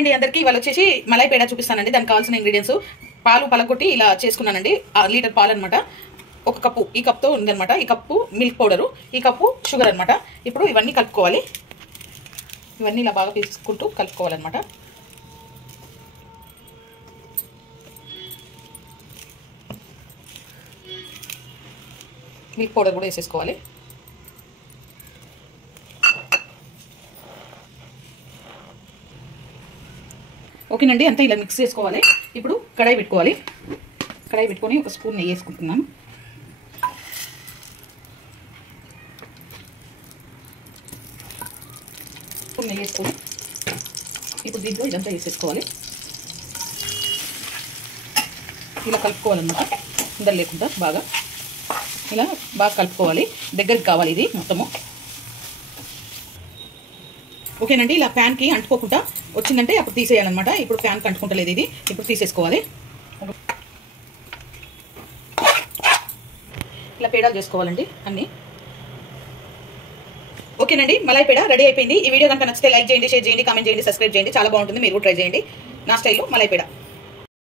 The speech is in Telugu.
అండి అందరికీ. ఇవాళ వచ్చేసి మలై పేడ చూపిస్తానండి. దానికి కావాల్సిన ఇంగ్రీడియంట్స్ పాలు పలకొట్టి ఇలా చేసుకున్నానండి. లీటర్ పాలు అనమాట. ఒక కప్పు, ఈ కప్తో ఉందనమాట. ఈ కప్పు మిల్క్ పౌడరు, ఈ కప్పు షుగర్ అనమాట. ఇప్పుడు ఇవన్నీ కలుపుకోవాలి. ఇవన్నీ ఇలా బాగా తీసుకుంటూ కలుపుకోవాలన్నమాట. మిల్క్ పౌడర్ కూడా వేసేసుకోవాలి. ఓకేనండి, అంతా ఇలా మిక్స్ చేసుకోవాలి. ఇప్పుడు కడాయి పెట్టుకోవాలి. కడాయి పెట్టుకొని ఒక స్పూన్ నెయ్యి వేసుకుంటున్నాను. స్పూన్ నెయ్యి వేసుకొని ఇప్పుడు దీంట్లో ఇదంతా వేసేసుకోవాలి. ఇలా కలుపుకోవాలన్నమాట. ఉండలు లేకుండా ఇలా బాగా కలుపుకోవాలి. దగ్గరికి కావాలి ఇది మొత్తము. ఓకేనండి, ఇలా ప్యాన్కి అంటుకోకుండా వచ్చిందంటే అప్పుడు తీసేయాలన్నమాట. ఇప్పుడు ప్యాన్కి అంటుకుంటలేదు ఇది. ఇప్పుడు తీసేసుకోవాలి. ఇలా పేడాలు చేసుకోవాలండి అన్నీ. ఓకేనండి, మలై పేడ రెడీ అయిపోయింది. ఈ వీడియో కనుక నచ్చితే లైక్ చేయండి, షేర్ చేయండి, కామెంట్ చేయండి, సబ్స్క్రైబ్ చేయండి. చాలా బాగుంటుంది, మీరు కూడా ట్రై చేయండి. నా స్టైల్లో మలై పేడ.